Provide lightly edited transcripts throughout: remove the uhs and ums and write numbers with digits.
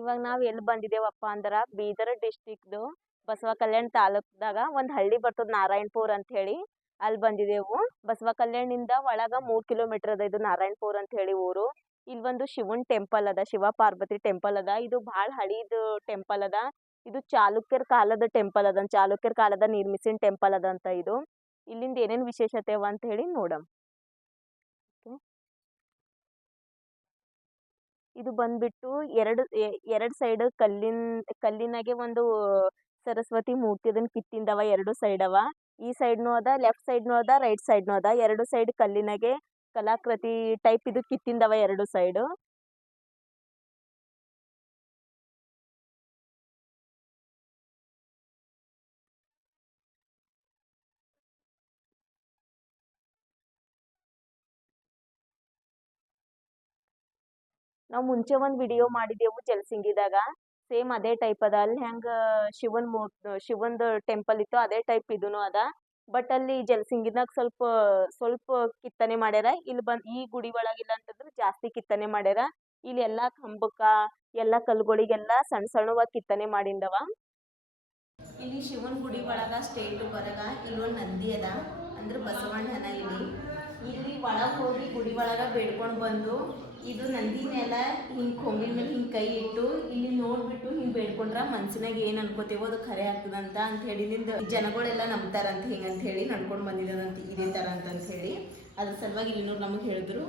ಇವಾಗ ನಾವು ಎಲ್ಲಿ ಬಂದಿದ್ದೇವಪ್ಪ ಅಂದ್ರೆ ಬೀದರ್ ಡಿಸ್ಟಿಕ್ದು ಬಸವ ಕಲ್ಯಾಣ ತಾಲೂಕ್ದಾಗ ಒಂದು ಹಳ್ಳಿ ಬರ್ತದೆ ನಾರಾಯಣಪುರ ಅಂತ ಹೇಳಿ. ಅಲ್ಲಿ ಬಂದಿದ್ದೆವು. ಬಸವ ಕಲ್ಯಾಣದಿಂದ ಒಳಗ 3 ಕಿಲೋಮೀಟರ್ ಅದ ಇದು ನಾರಾಯಣಪುರ ಅಂತ ಹೇಳಿ ಊರು. ಇಲ್ಲಿ ಒಂದು ಶಿವನ್ ಟೆಂಪಲ್ ಅದ, ಶಿವ ಪಾರ್ವತಿ ಟೆಂಪಲ್ ಅದ. ಇದು ಭಾಳ ಹಳಿದು ಟೆಂಪಲ್ ಅದ. ಇದು ಚಾಲುಕ್ಯರ ಕಾಲದ ಟೆಂಪಲ್ ಅದ, ಚಾಲುಕ್ಯರ ಕಾಲದ ನಿರ್ಮಿಸಿನ ಟೆಂಪಲ್ ಅದ ಅಂತ ಇದು. ಇಲ್ಲಿಂದ ಏನೇನು ವಿಶೇಷತೆ ಅವ ಅಂತ ಹೇಳಿ ನೋಡಮ್. ಇದು ಬಂದ್ಬಿಟ್ಟು ಎರಡು ಸೈಡ್ ಕಲ್ಲಿನಾಗೆ ಒಂದು ಸರಸ್ವತಿ ಮೂರ್ತಿ ಅದನ್ನ ಕಿತ್ತಿಂದವ. ಎರಡು ಸೈಡ್ ಅವ. ಈ ಸೈಡ್ನು ಅದ, ಲೆಫ್ಟ್ ಸೈಡ್ನು ಅದ, ರೈಟ್ ಸೈಡ್ನು ಅದ. ಎರಡು ಸೈಡ್ ಕಲ್ಲಿನಾಗೆ ಕಲಾಕೃತಿ ಟೈಪ್ ಇದು ಕಿತ್ತಿಂದವ ಎರಡು ಸೈಡ್. ನಾವು ಮುಂಚೆ ಒಂದು ವಿಡಿಯೋ ಮಾಡಿದೆವು ಜಲಸಿಂಗಿದಾಗ. ಸೇಮ್ ಅದೇ ಟೈಪ್ ಅದ. ಅಲ್ಲಿ ಹೆಂಗ ಶಿವಂದು ಟೆಂಪಲ್ ಇತ್ತು ಅದೇ ಟೈಪ್ ಇದೂನು ಅದ. ಬಟ್ ಅಲ್ಲಿ ಜಲಸಿಂಗಿದಾಗ ಸ್ವಲ್ಪ ಸ್ವಲ್ಪ ಕಿತ್ತನೆ ಮಾಡ್ಯಾರ. ಇಲ್ಲಿ ಬಂದ್ ಈ ಗುಡಿ ಒಳಗಿಲ್ಲ ಅಂತಂದ್ರೆ ಜಾಸ್ತಿ ಕಿತ್ತನೆ ಮಾಡ್ಯಾರ. ಇಲ್ಲಿ ಎಲ್ಲಾ ಕಂಬಕ್ಕ ಎಲ್ಲಾ ಕಲ್ಗಳಿಗೆಲ್ಲ ಸಣ್ಣ ಸಣ್ಣವಾಗಿ ಕಿತ್ತನೆ ಮಾಡಿಂದವ. ಇಲ್ಲಿ ಶಿವನ್ ಗುಡಿ ಒಳಗ ಸ್ಟೇಟ್ ಬರಗ ಇಲ್ಲೊಂದು ನಂದಿ ಅದ, ಅಂದ್ರೆ ಬಸವಣ್ಣನ. ಇಲ್ಲಿ ಒಳಗೆ ಹೋಗಿ ಗುಡಿ ಒಳಗ ಬೇಡ್ಕೊಂಡು ಬಂದು ಇದು ನಂದಿ ಮೇಲೆ ಹಿಂಗೆ ಕೊಂಬಿನ ಮೇಲೆ ಹಿಂಗೆ ಕೈ ಇಟ್ಟು ಇಲ್ಲಿ ನೋಡ್ಬಿಟ್ಟು ಹಿಂಗೆ ಬೇಡ್ಕೊಂಡ್ರ ಮನ್ಸಿನಾಗ ಏನು ಅನ್ಕೋತೇವೋ ಅದು ಖರೆ ಆಗ್ತದಂತ ಅಂತ ಹೇಳಿ ಜನಗಳೆಲ್ಲ ನಂಬ್ತಾರಂತ ಹಿಂಗಂತ ಹೇಳಿ ನಡ್ಕೊಂಡು ಬಂದಿರೋದಂತ ಇದೇ ಥರ ಅಂತ ಹೇಳಿ. ಅದ್ರ ಸಲುವಾಗಿ ಇಲ್ಲಿನವ್ರು ನಮಗೆ ಹೇಳಿದ್ರು.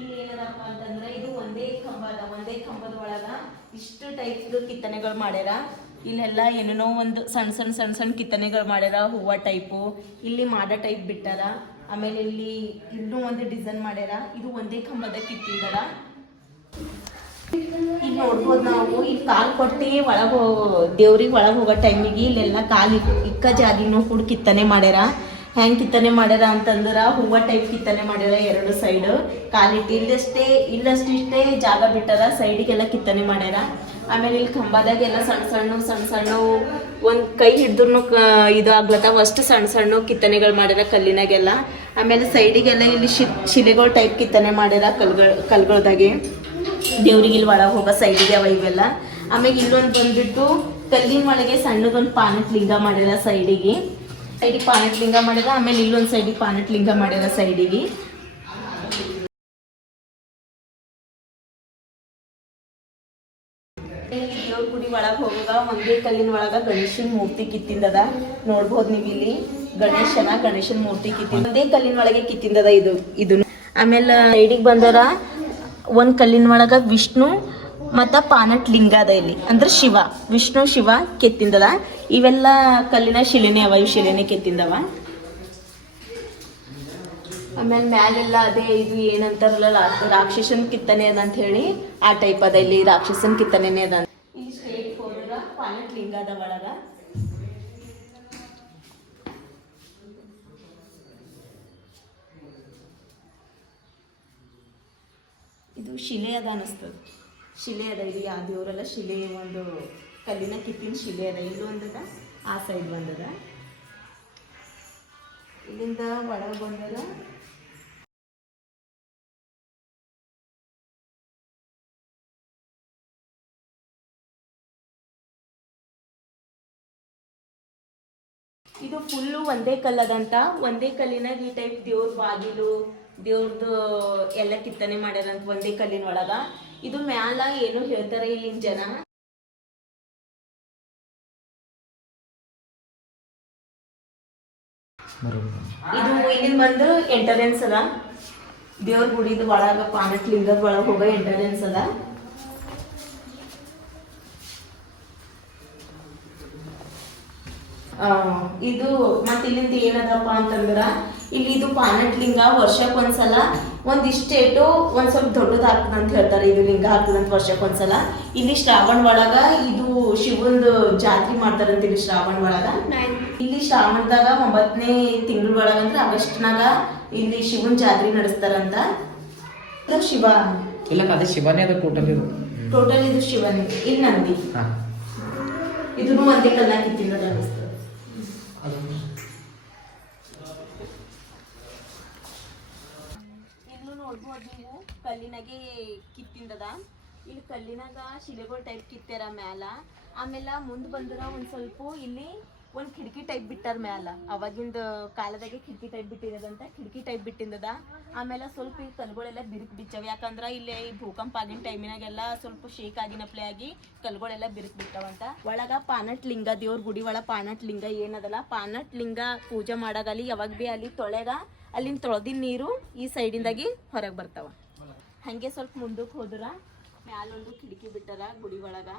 ಇಲ್ಲಿ ಏನದಪ್ಪ ಅಂತಂದ್ರೆ ಇದು ಒಂದೇ ಕಂಬ ಅದ. ಒಂದೇ ಕಂಬದ ಒಳಗ ಇಷ್ಟು ಟೈಪ್ದು ಕಿತ್ತನೆಗಳು ಮಾಡ್ಯಾರ. ಇಲ್ಲೆಲ್ಲ ಏನೇನೋ ಒಂದು ಸಣ್ಣ ಸಣ್ಣ ಸಣ್ಣ ಸಣ್ಣ ಕಿತ್ತನೆಗಳು ಮಾಡ್ಯಾರ, ಹೂವು ಟೈಪು. ಇಲ್ಲಿ ಮಾಡ ಟೈಪ್ ಬಿಟ್ಟಾರ. ಆಮೇಲೆ ಇಲ್ಲಿ ಇನ್ನೂ ಒಂದು ಡಿಸೈನ್ ಮಾಡ್ಯಾರ. ಇದು ಒಂದೇ ಕಂಬದ ಕಿತ್ತಿದಾರ. ಇಲ್ಲಿ ನೋಡ್ಬೋದು ನಾವು. ಇಲ್ಲಿ ಕಾಲು ಕೊಟ್ಟು ಒಳಗೆ ದೇವ್ರಿಗೆ ಒಳಗೆ ಹೋಗೋ ಟೈಮಿಗೆ ಇಲ್ಲೆಲ್ಲ ಕಾಲು ಇಕ್ಕ ಜಾಗಿನೂ ಕೂಡ ಕಿತ್ತನೆ ಮಾಡ್ಯಾರ. ಹೆಂಗೆ ಕಿತ್ತನೆ ಮಾಡ್ಯಾರ ಅಂತಂದ್ರೆ ಹೂವು ಟೈಪ್ ಕಿತ್ತನೆ ಮಾಡ್ಯಾರ. ಎರಡು ಸೈಡ್ ಕಾಲಿಟ್ಟು ಇಲ್ಲಷ್ಟಿಷ್ಟೇ ಜಾಗ ಬಿಟ್ಟಾರ, ಸೈಡಿಗೆಲ್ಲ ಕಿತ್ತನೆ ಮಾಡ್ಯಾರ. ಆಮೇಲೆ ಇಲ್ಲಿ ಕಂಬದಾಗೆಲ್ಲ ಸಣ್ಣ ಸಣ್ಣ ಒಂದು ಕೈ ಹಿಡಿದ್ರು ಇದು ಆಗ್ಲತ್ತಾವ ಅಷ್ಟು ಸಣ್ಣ ಸಣ್ಣ ಕಿತ್ತನೆಗಳು ಮಾಡ್ಯಾರ ಕಲ್ಲಿನಾಗೆಲ್ಲ. ಆಮೇಲೆ ಸೈಡಿಗೆಲ್ಲ ಇಲ್ಲಿ ಶಿಲೆಗಳು ಟೈಪ್ ಕಿತ್ತನೆ ಮಾಡ್ಯಾರ ಕಲ್ಗಳ್ದಾಗೆ. ದೇವ್ರಿಗೆ ಇಲ್ಲಿ ಒಳಗೆ ಹೋಗೋ ಸೈಡಿಗೆ ಅವ ಇವೆಲ್ಲ. ಆಮೇಲೆ ಇಲ್ಲೊಂದು ಬಂದ್ಬಿಟ್ಟು ಕಲ್ಲಿನ ಒಳಗೆ ಸಣ್ಣದೊಂದು ಪಾನಟ್ ಲಿಂಗ ಮಾಡ್ಯಾರ ಸೈಡಿಗೆ ಪಾನಟ್ ಲಿಂಗ ಮಾಡ್ಯಾರ. ಆಮೇಲೆ ಇಲ್ಲೊಂದು ಸೈಡಿಗೆ ಪಾನಟ್ ಲಿಂಗ ಮಾಡ್ಯಾರ ಸೈಡಿಗೆ. ದೇವ್ರ ಗುಡಿ ಒಳಗೆ ಹೋಗುವಾಗ ಒಂದೇ ಕಲ್ಲಿನ ಒಳಗ ಗಣೇಶನ ಮೂರ್ತಿ ಕಿತ್ತಿಂದದ. ನೋಡ್ಬೋದು ನೀವು ಇಲ್ಲಿ ಗಣೇಶನ ಮೂರ್ತಿ ಕಿತ್ತಿಂದ ಒಂದೇ ಕಲ್ಲಿನ ಒಳಗೆ ಕಿತ್ತಿಂದದ ಇದು. ಆಮೇಲೆ ಸೈಡಿಗೆ ಬಂದರ ಒಂದು ಕಲ್ಲಿನ ಒಳಗ ವಿಷ್ಣು ಮತ್ತ ಪಾನಟ್ ಲಿಂಗ ಅದ ಇಲ್ಲಿ, ಅಂದ್ರೆ ವಿಷ್ಣು ಶಿವ ಕೆತ್ತಿಂದದ. ಇವೆಲ್ಲ ಕಲ್ಲಿನ ಶಿಲೆನೇ ಅವ, ಇವು ಶಿಲೆನೇ ಕೆತ್ತಿಂದವ. ಆಮೇಲೆ ಮ್ಯಾಲೆಲ್ಲ ಅದೇ ಇದು ಏನಂತಾರಲ್ಲ ರಾಕ್ಷಸನ್ ಕಿತ್ತನೆ ಅದ ಅಂತ ಹೇಳಿ ಆ ಟೈಪ್ ಅದ. ಇಲ್ಲಿ ರಾಕ್ಷಸನ್ ಕಿತ್ತನೆ ಅದ. ಇಲ್ಲಿ ಸ್ಟ್ರೇಟ್ ಹೋದ್ರ ಪಾನಟ್ ಲಿಂಗ ಅದ ಒಳಗ. ಇದು ಶಿಲೆ ಅದ ಅನಿಸ್ತದ. ಶಿಲೆ ಅದ. ಇದು ಯಾವ ದೇವರೆಲ್ಲ ಶಿಲೆ ಒಂದು ಕಲ್ಲಿನ ಕಿತ್ತಿನ ಶಿಲೆ ಅದ. ಇಲ್ಲಿ ಒಂದದ, ಆ ಸೈಡ್ ಒಂದದ. ಇಲ್ಲಿಂದ ಒಳಗೆ ಬಂದದ ಇದು ಫುಲ್ಲು ಒಂದೇ ಕಲ್ಲದಂತ. ಒಂದೇ ಕಲ್ಲಿನಾಗ ಈ ಟೈಪ್ ದೇವ್ರ ಬಾಗಿಲು ದೇವ್ರದ್ದು ಎಲ್ಲ ಕಿತ್ತನೆ ಮಾಡ್ಯಾರಂತ ಒಂದೇ ಕಲ್ಲಿನ ಒಳಗ. ಇದು ಮ್ಯಾಲ ಏನು ಹೇಳ್ತಾರೆ ಇಲ್ಲಿನ ಜನ. ಇದು ಇಲ್ಲಿಂದ ಬಂದು ಎಂಟರೆನ್ಸ್ ಅದ. ದೇವ್ರ ಗುಡಿದ ಒಳಗ ಪಾನಟ್ ಲಿಂಗದ ಒಳಗೆ ಹೋಗೋ ಎಂಟರೆನ್ಸ್ ಅದ. ಇದು ಮತ್ತೆ ಇಲ್ಲಿಂದ ಏನದಪ್ಪ ಅಂತಂದ್ರ ಇಲ್ಲಿ ಇದು ಪಾನಟ್ ಲಿಂಗ ವರ್ಷಕ್ಕೊಂದ್ಸಲ ಒಂದಿಷ್ಟೇಟು ಒಂದ್ ಸ್ವಲ್ಪ ದೊಡ್ಡದಾಗ್ತದ ಅಂತ ಹೇಳ್ತಾರೆ. ಇದು ಲಿಂಗ ಹಾಕ್ತದಂತ ವರ್ಷಕ್ಕೊಂದ್ಸಲ. ಇಲ್ಲಿ ಶ್ರಾವಣ ಒಳಗ ಇದು ಶಿವಂದು ಜಾತ್ರೆ ಮಾಡ್ತಾರಂತ. ಇಲ್ಲಿ ಶ್ರಾವಣ ಒಳಗ ಇಲ್ಲಿ ಶ್ರಾವಣದಾಗ 9ನೇ ತಿಂಗಳ ಒಳಗ ಅಂದ್ರೆ ಆಗಸ್ಟ್ನಾಗ ಇಲ್ಲಿ ಶಿವನ್ ಜಾತ್ರೆ ನಡೆಸ್ತಾರಂತ. ಶಿವ ಇಲ್ಲ ಅದೇ ಶಿವನೇ ಅದ. ಟೋಟಲ್ ಇದು ಶಿವನೇ. ಇಲ್ಲಿ ನಂದಿ ಇದನ್ನು ಒಂದೇ ಕಲ್ಲ ಕಿತ್ತಿಂದ ಅನಿಸ್ತದೆ. ಇಲ್ಲೂ ನೋಡ್ಬೋದು ನೀವು ಕಲ್ಲಿನಾಗೆ ಕಿತ್ತಿಂದದ. ಇಲ್ಲಿ ಕಲ್ಲಿನಾಗ ಶಿಲೆಗಳು ಟೈಪ್ ಕಿತ್ತಾರ ಮ್ಯಾಲ. ಆಮೇಲೆ ಮುಂದೆ ಬಂದ್ರ ಒಂದು ಸ್ವಲ್ಪ ಇಲ್ಲಿ ಒಂದು ಕಿಟಕಿ ಟೈಪ್ ಬಿಟ್ಟಾರ ಮ್ಯಾಲ. ಅವಾಗಿಂದ ಕಾಲದಾಗೆ ಕಿಟಕಿ ಟೈಪ್ ಬಿಟ್ಟಿರೋದಂತ, ಕಿಟಕಿ ಟೈಪ್ ಬಿಟ್ಟಿಂದದ. ಆಮೇಲೆ ಸ್ವಲ್ಪ ಈ ಕಲ್ಗಳೆಲ್ಲ ಬಿರುಕು ಬಿಚ್ಚವ, ಯಾಕಂದ್ರೆ ಇಲ್ಲಿ ಈ ಭೂಕಂಪ ಆಗಿನ ಟೈಮಿನಾಗೆಲ್ಲ ಸ್ವಲ್ಪ ಶೇಕ್ ಆಗಿನಪ್ಲೆ ಆಗಿ ಕಲ್ಗಳೆಲ್ಲ ಬಿರುಕು ಬಿಟ್ಟವಂತ. ಒಳಗ ಪಾನಟ್ ಲಿಂಗ, ದೇವ್ರ ಗುಡಿ ಒಳಗ ಪಾನಟ್ ಲಿಂಗ ಏನದಲ್ಲ, ಪಾನಟ್ ಲಿಂಗ ಪೂಜೆ ಮಾಡಾಗಲಿ ಯಾವಾಗ ಭೀ ಅಲ್ಲಿ ತೊಳೆಗ ಅಲ್ಲಿಂದ ತೊಳೆದಿನ ನೀರು ಈ ಸೈಡಿಂದಾಗಿ ಹೊರಗೆ ಬರ್ತಾವ. ಹಾಗೆ ಸ್ವಲ್ಪ ಮುಂದಕ್ಕೆ ಹೋದ್ರ ಮ್ಯಾಲೊಂದು ಕಿಟಕಿ ಬಿಟ್ಟಾರ ಗುಡಿ ಒಳಗ.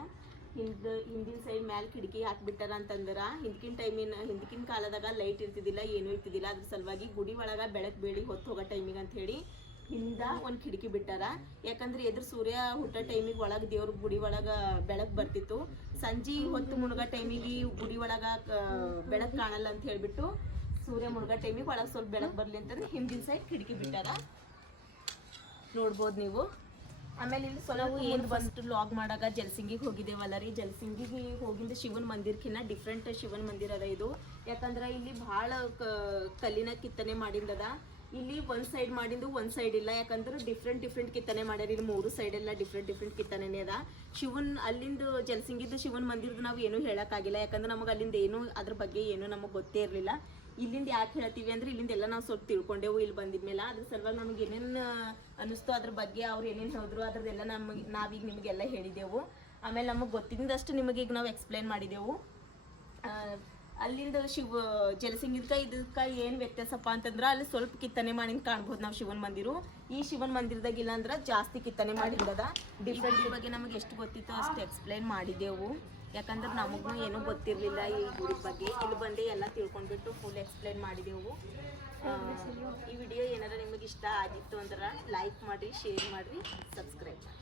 ಹಿಂದಿನ ಸೈಡ್ ಮ್ಯಾಲ ಕಿಟಕಿ ಹಾಕ್ಬಿಟ್ಟಾರ ಅಂತಂದ್ರ ಹಿಂದಿನ ಕಾಲದಾಗ ಲೈಟ್ ಇರ್ತಿದ್ದಿಲ್ಲ, ಏನೂ ಇರ್ತಿದ್ದಿಲ್ಲ. ಅದ್ರ ಸಲುವಾಗಿ ಗುಡಿ ಒಳಗ ಬೆಳಕು ಬೇಡಿ ಹೊತ್ತು ಹೋಗೋ ಟೈಮಿಗೆ ಅಂತ ಹೇಳಿ ಹಿಂದ ಒಂದು ಕಿಟಕಿ ಬಿಟ್ಟಾರ. ಯಾಕಂದ್ರೆ ಎದುರು ಸೂರ್ಯ ಹುಟ್ಟೋ ಟೈಮಿಗೆ ಒಳಗೆ ದೇವ್ರ ಗುಡಿ ಒಳಗ ಬೆಳಕು ಬರ್ತಿತ್ತು. ಸಂಜೆ ಹೊತ್ತು ಮುಳುಗೋ ಟೈಮಿಗೆ ಗುಡಿ ಒಳಗ ಬೆಳಕು ಕಾಣಲ್ಲ ಅಂತ ಹೇಳ್ಬಿಟ್ಟು ಸೂರ್ಯ ಮುಳುಗೋ ಟೈಮಿಗೆ ಒಳಗೆ ಸ್ವಲ್ಪ ಬೆಳಕು ಬರಲಿ ಅಂತಂದ್ರೆ ಹಿಂದಿನ ಸೈಡ್ ಕಿಟಕಿ ಬಿಟ್ಟಾರ, ನೋಡ್ಬೋದು ನೀವು. ಆಮೇಲೆ ಇಲ್ಲಿ ಸ್ವಲ್ಪ ಏನು ಬಂದ್ಬಿಟ್ಟು ಲಾಗ್ ಮಾಡಾಗ ಜಲಸಿಂಗಿಗೆ ಹೋಗಿದ್ದೇವಲ್ಲ ರೀ. ಜಲಸಿಂಗಿಗೆ ಹೋಗಿಂದ ಶಿವನ ಮಂದಿರಕ್ಕಿಂತ ಡಿಫ್ರೆಂಟ್ ಶಿವನ ಮಂದಿರ ಅದ ಇದು. ಯಾಕಂದ್ರೆ ಇಲ್ಲಿ ಭಾಳ ಕಲ್ಲಿನ ಕಿತ್ತನೆ ಮಾಡಿಂದದ. ಇಲ್ಲಿ ಒಂದು ಸೈಡ್ ಮಾಡಿಂದು ಒಂದು ಸೈಡ್ ಇಲ್ಲ, ಯಾಕಂದ್ರೆ ಡಿಫ್ರೆಂಟ್ ಕಿತ್ತನೆ ಮಾಡ್ಯಾರ. ಇಲ್ಲಿ 3 ಸೈಡ್ ಎಲ್ಲ ಡಿಫ್ರೆಂಟ್ ಕಿತ್ತನೆ ಅದ. ಶಿವನ್ ಅಲ್ಲಿಂದ ಜಲಸಿಂಗಿದ್ದು ಶಿವನ ಮಂದಿರದ ನಾವು ಏನೂ ಹೇಳೋಕ್ಕಾಗಿಲ್ಲ, ಯಾಕಂದ್ರೆ ನಮಗೆ ಅಲ್ಲಿಂದ ಏನು ಅದ್ರ ಬಗ್ಗೆ ಏನೂ ನಮಗೆ ಗೊತ್ತೇ ಇರಲಿಲ್ಲ. ಇಲ್ಲಿಂದ ಯಾಕೆ ಹೇಳ್ತೀವಿ ಅಂದ್ರೆ ಇಲ್ಲಿಂದ ಎಲ್ಲ ನಾವು ಸ್ವಲ್ಪ ತಿಳ್ಕೊಂಡೆವು ಇಲ್ಲಿ ಬಂದಿದ್ಮೇಲೆ. ಅದ್ರ ಸಲುವಾಗಿ ನಮಗೆ ಏನೇನು ಅನ್ನಿಸ್ತು ಅದ್ರ ಬಗ್ಗೆ, ಅವ್ರು ಏನೇನು ಹೇಳಿದ್ರು ಅದ್ರದ್ದೆಲ್ಲ ನಾವೀಗ ನಿಮಗೆಲ್ಲ ಹೇಳಿದೆವು. ಆಮೇಲೆ ನಮಗೆ ಗೊತ್ತಿದ್ದಷ್ಟು ನಿಮಗೆ ಈಗ ನಾವು ಎಕ್ಸ್ಪ್ಲೇನ್ ಮಾಡಿದೆವು. ಅಲ್ಲಿಂದ ಇದಕ್ಕೆ ಏನು ವ್ಯತ್ಯಾಸಪ್ಪ ಅಂತಂದ್ರೆ ಅಲ್ಲಿ ಸ್ವಲ್ಪ ಕಿತ್ತನೆ ಮಾಡಿಂದ ಕಾಣ್ಬೋದು ನಾವು ಶಿವನ ಮಂದಿರು. ಈ ಶಿವನ ಮಂದಿರದಾಗ ಇಲ್ಲ ಅಂದ್ರೆ ಜಾಸ್ತಿ ಕಿತ್ತನೆ ಮಾಡಿದ್ದದ. ಡಿಫ್ರೆಂಟ್ ಬಗ್ಗೆ ನಮಗೆ ಎಷ್ಟು ಗೊತ್ತಿತ್ತು ಅಷ್ಟು ಎಕ್ಸ್ಪ್ಲೇನ್ ಮಾಡಿದೆವು, ಯಾಕಂದ್ರೆ ನಮಗೂ ಏನೂ ಗೊತ್ತಿರಲಿಲ್ಲ ಈ ಗುಡಿ ಬಗ್ಗೆ. ಇಲ್ಲಿ ಬಂದು ಎಲ್ಲ ತಿಳ್ಕೊಂಡ್ಬಿಟ್ಟು ಫುಲ್ ಎಕ್ಸ್ಪ್ಲೇನ್ ಮಾಡಿದೆವು. ಈ ವಿಡಿಯೋ ಏನಾರ ನಿಮಗೆ ಇಷ್ಟ ಆಗಿತ್ತು ಅಂದ್ರೆ ಲೈಕ್ ಮಾಡಿರಿ, ಶೇರ್ ಮಾಡಿರಿ, ಸಬ್ಸ್ಕ್ರೈಬ್ ಮಾಡಿ.